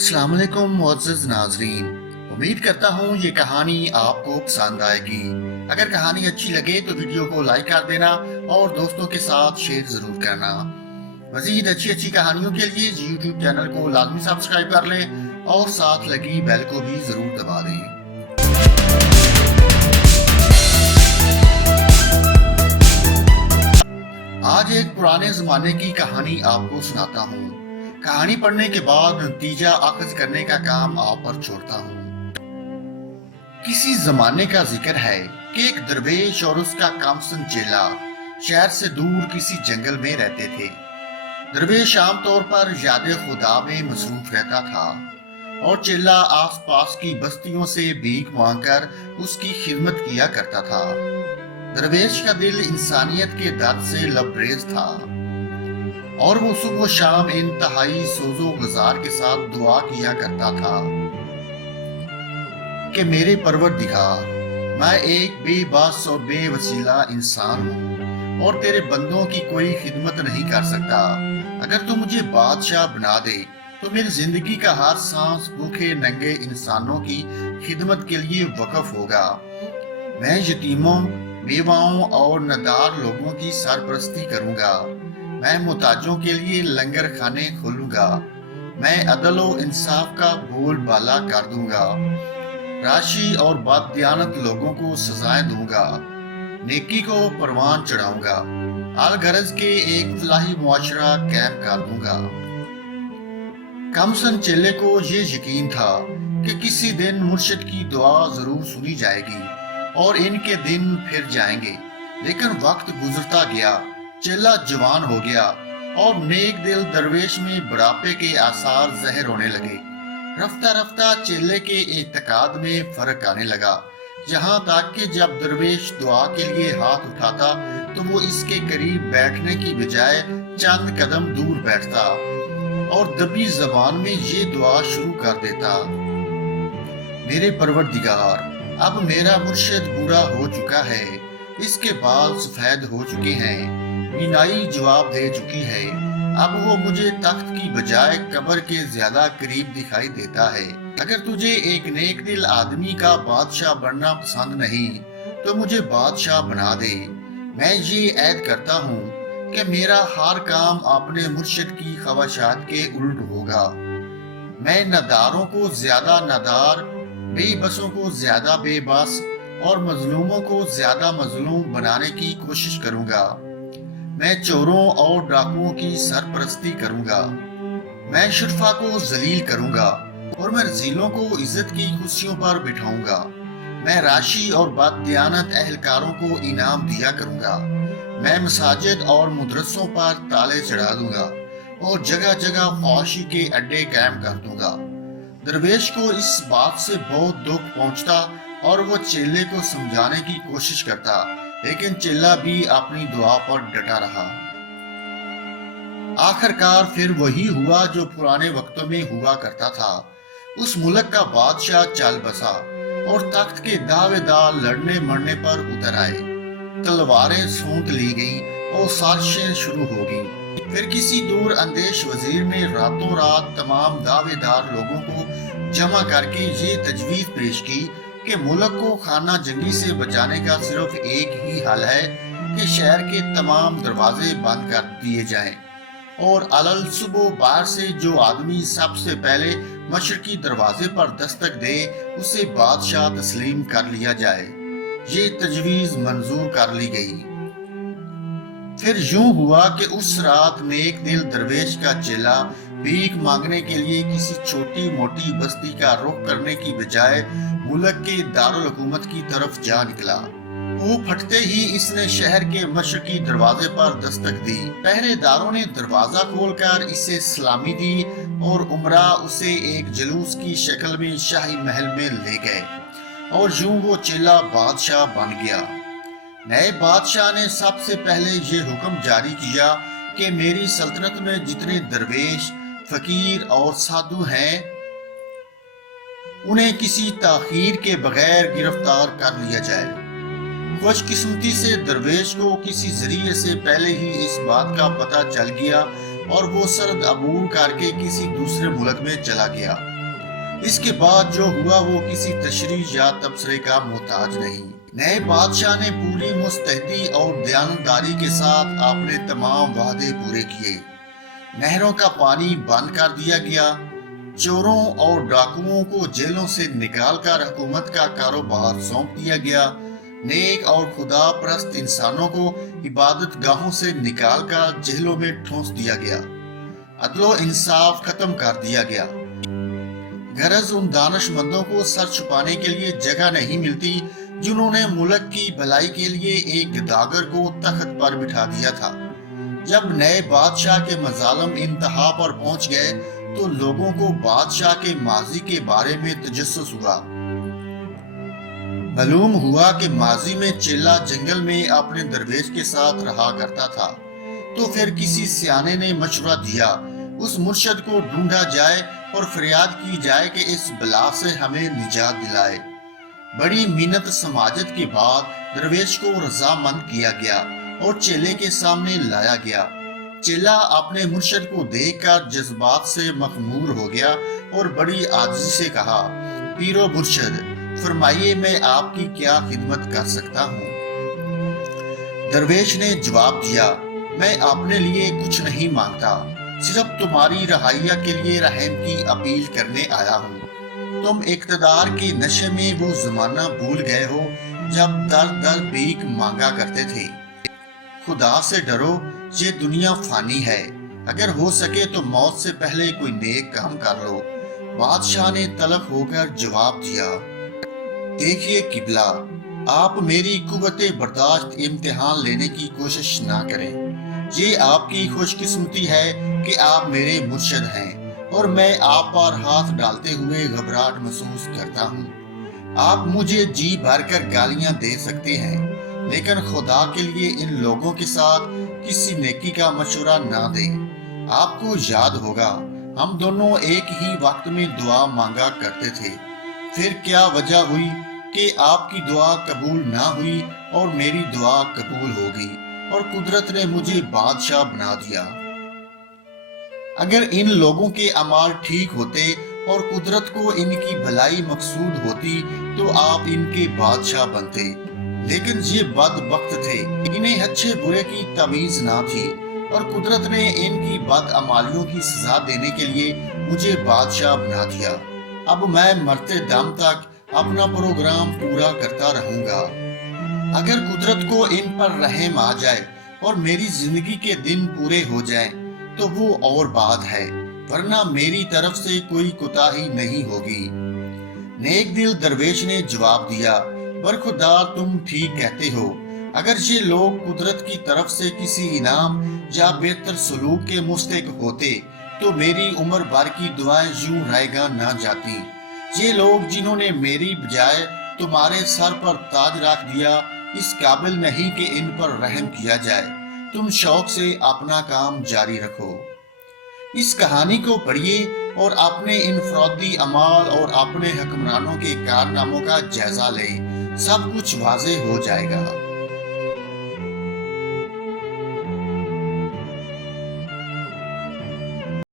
अस्सलाम वालेकुम मुअज़्ज़ज़ नाज़रीन। उम्मीद करता हूँ ये कहानी आपको पसंद आएगी। अगर कहानी अच्छी लगे तो वीडियो को लाइक कर देना और दोस्तों के साथ शेयर ज़रूर करना। मज़ीद अच्छी अच्छी कहानियों के लिए YouTube चैनल को लाजमी सब्सक्राइब कर लें और साथ लगी बेल को भी ज़रूर दबा दें। आज एक पुराने ज़माने की कहानी आपको सुनाता हूँ। कहानी पढ़ने के बाद नतीजा अखज़ करने का काम आप पर छोड़ता हूँ। किसी जमाने का जिक्र है कि एक दरवेश और उसका कामसन चेला शहर से दूर किसी जंगल में रहते थे। दरवेश आमतौर पर याद खुदा में मसरूफ रहता था और चेला आसपास की बस्तियों से भीख मांगकर उसकी खिदमत किया करता था। दरवेश का दिल इंसानियत के दर्द से लबरेज था और वो सुबह शाम इंतहाई सोजो गुजार के साथ दुआ किया करता था कि मेरे परवरदिगार, मैं एक बेबस और बेवसीला इंसान हूँ और तेरे बंदों की कोई खिदमत नहीं कर सकता। अगर तू मुझे बादशाह बना दे तो मेरी जिंदगी का हर सांस भूखे नंगे इंसानों की खिदमत के लिए वक्फ होगा। मैं यतीमों, बेवाओं और नदार लोगों की सरपरस्ती करूंगा। मैं मुताजों के लिए लंगर खाने खोलूंगा। मैं अदल और इंसाफ का बोलबाला कर दूंगा। राशि और बददियानत लोगों को सजाएं दूंगा। नेकी को परवान चढ़ाऊंगा। अलगरज के एक फलाही मुआशरा कायम कर दूंगा। कमसन चेले को ये यकीन था कि किसी दिन मुर्शिद की दुआ जरूर सुनी जाएगी और इनके दिन फिर जाएंगे। लेकिन वक्त गुजरता गया, चेला जवान हो गया और नेक दिल दरवेश में बुढ़ापे के आसार ज़ाहिर होने लगे। रफ्ता रफ्ता चेले के एतकाद में फर्क आने लगा, यहाँ तक कि जब दरवेश दुआ के लिए हाथ उठाता तो वो इसके करीब बैठने की बजाय चंद कदम दूर बैठता और दबी जबान में ये दुआ शुरू कर देता। मेरे परवरदिगार, अब मेरा मुर्शिद बूढ़ा हो चुका है, इसके बाल सफेद हो चुके हैं, बीनाई जवाब दे चुकी है। अब वो मुझे तख्त की बजाय कब्र के ज्यादा करीब दिखाई देता है। अगर तुझे एक नेक दिल आदमी का बादशाह बनना पसंद नहीं तो मुझे बादशाह बना दे। मैं ये ऐद करता हूँ कि मेरा हर काम अपने मुर्शिद की ख्वाहिशात के उल्ट होगा। मैं नदारों को ज्यादा नदार, बेबसों को ज्यादा बेबस और मजलूमों को ज्यादा मजलूम बनाने की कोशिश करूंगा। मैं चोरों और डाकुओं की सरपरस्ती करूंगा। मैं शुरफा को जलील करूंगा और मैं रजीलों को इज्जत की कुर्सियों पर बिठाऊंगा। मैं राशि और बददियानत अहलकारों को इनाम दिया करूंगा। मैं मसाजिद और मदरसों पर ताले चढ़ा दूंगा और जगह जगह ख्वाहिशी के अड्डे कायम कर दूंगा। दरवेश को इस बात से बहुत दुख पहुंचता और वो चेले को समझाने की कोशिश करता, लेकिन चेला भी अपनी दुआ पर डटा रहा। आखिरकार फिर वही हुआ जो पुराने वक्तों में हुआ करता था। उस मुल्क का बादशाह चल बसा और तख्त के दावेदार लड़ने मरने पर उतर आए। तलवारें सूंघ ली गईं और साजिशें शुरू हो गईं। फिर किसी दूर अंदेश वजीर ने रातों रात तमाम दावेदार लोगों को जमा करके ये तजवीज पेश की कि मुल्क को खाना जंगी से बचाने का सिर्फ एक ही हल है कि शहर के तमाम दरवाजे बंद कर दिए जाएं और अलल सुबह बाहर से जो आदमी सबसे पहले मशरकी दरवाजे पर दस्तक दे उसे बादशाह तस्लीम कर लिया जाए। ये तजवीज मंजूर कर ली गई। फिर यूं हुआ कि उस रात नेक दिल दरवेश का चेला भीख मांगने के लिए किसी छोटी मोटी बस्ती का रुख करने की बजाय मुल्क के दारुल हुकूमत की तरफ जा निकला। वो फटते ही इसने शहर के मशरकी दरवाजे पर दस्तक दी। पहरेदारों ने दरवाजा खोलकर इसे सलामी दी और उमरा उसे एक जुलूस की शक्ल में शाही महल में ले गए और यूं वो चेला बादशाह बन गया। नए बादशाह ने सबसे पहले ये हुक्म जारी किया कि मेरी सल्तनत में जितने दरवेश, फकीर और साधु हैं उन्हें किसी ताखीर के बगैर गिरफ्तार कर लिया जाए। खुशकिस्मती से दरवेश को किसी जरिए से पहले ही इस बात का पता चल गया और वो सरद अबूर करके किसी दूसरे मुल्क में चला गया। اس کے بعد جو ہوا وہ کسی تشریح یا تبصرے کا محتاج نہیں۔ نئے بادشاہ نے پوری مستعدی اور دیانتداری کے ساتھ اپنے تمام وعدے پورے کیے۔ نہروں کا پانی بند کر دیا گیا، چوروں اور ڈاکوؤں کو جیلوں سے نکال کر حکومت کا کاروبار سونپ دیا گیا، نیک اور خدا پرست انسانوں کو عبادت گاہوں سے نکال کر جیلوں میں ٹھونس دیا گیا، عدل و انصاف ختم کر دیا گیا۔ غرض ان دانش مندوں کو سر چھپانے کے لیے جگہ نہیں ملتی جنہوں نے ملک کی بھلائی کے لیے ایک گداگر کو تخت پر بٹھا دیا تھا۔ جب نئے بادشاہ کے مظالم انتہا پر پہنچ گئے تو لوگوں کو بادشاہ کے ماضی کے بارے میں تجسس ہوا۔ معلوم ہوا کہ ماضی میں چیلا جنگل میں اپنے درویش کے ساتھ رہا کرتا تھا، تو پھر کسی سیانے نے مشورہ دیا اس مرشد کو ڈھونڈا جائے اور فریاد کی جائے کہ اس بلا سے ہمیں نجات دلائے۔ بڑی محنت سماجت کے بعد درویش کو رضامند کیا گیا اور چیلے کے سامنے لایا گیا۔ چیلا اپنے مرشد کو دیکھ کر جذبات سے مخمور ہو گیا اور بڑی عاجزی سے کہا، پیرو مرشد، فرمائیے میں آپ کی کیا خدمت کر سکتا ہوں؟ درویش نے جواب دیا، میں اپنے لیے کچھ نہیں مانگتا، صرف تمہاری رہائیہ کے لیے رحم کی اپیل کرنے آیا ہوں۔ تم اقتدار کے نشے میں وہ زمانہ بھول گئے ہو جب در در بھیک مانگا کرتے تھے۔ خدا سے ڈرو، یہ دنیا فانی ہے، اگر ہو سکے تو موت سے پہلے کوئی نیک کام کر لو۔ بادشاہ نے تلخ ہو کر جواب دیا، دیکھیے قبلہ، آپ میری قوت برداشت امتحان لینے کی کوشش نہ کریں۔ یہ آپ کی خوش قسمتی ہے کہ آپ میرے مرشد ہیں اور میں آپ پر ہاتھ ڈالتے ہوئے گھبراہٹ محسوس کرتا ہوں۔ آپ مجھے جی بھر کر گالیاں دے سکتے ہیں، لیکن خدا کے لیے ان لوگوں کے ساتھ کسی نیکی کا مشورہ نہ دیں۔ آپ کو یاد ہوگا ہم دونوں ایک ہی وقت میں دعا مانگا کرتے تھے، پھر کیا وجہ ہوئی کہ آپ کی دعا قبول نہ ہوئی اور میری دعا قبول ہو گئی اور قدرت نے مجھے بادشاہ بنا دیا۔ اگر ان لوگوں کے اعمال ٹھیک ہوتے اور قدرت کو ان کی بھلائی مقصود ہوتی تو آپ ان کے بادشاہ بنتے، لیکن یہ بدبخت تھے، انہیں اچھے برے کی تمیز نہ تھی اور قدرت نے ان کی بدعمالیوں کی سزا دینے کے لیے مجھے بادشاہ بنا دیا۔ اب میں مرتے دم تک اپنا پروگرام پورا کرتا رہوں گا۔ اگر قدرت کو ان پر رحم آ جائے اور میری زندگی کے دن پورے ہو جائیں تو وہ اور بات ہے، ورنہ میری طرف سے کوئی کوتاہی نہیں ہوگی۔ نیک دل درویش نے جواب دیا، برخودار تم ٹھیک کہتے ہو، اگر یہ لوگ قدرت کی طرف سے کسی انعام یا بہتر سلوک کے مستحق ہوتے تو میری عمر بھر کی دعائیں یوں رائے گاں نہ جاتی۔ یہ لوگ جنہوں نے میری بجائے تمہارے سر پر تاج رکھ دیا، اس قابل نہیں کہ ان پر رحم کیا جائے۔ تم شوق سے اپنا کام جاری رکھو۔ اس کہانی کو پڑھیے اور اپنے انفرادی اعمال اور اپنے حکمرانوں کے کارناموں کا جائزہ لیں، سب کچھ واضح ہو جائے گا۔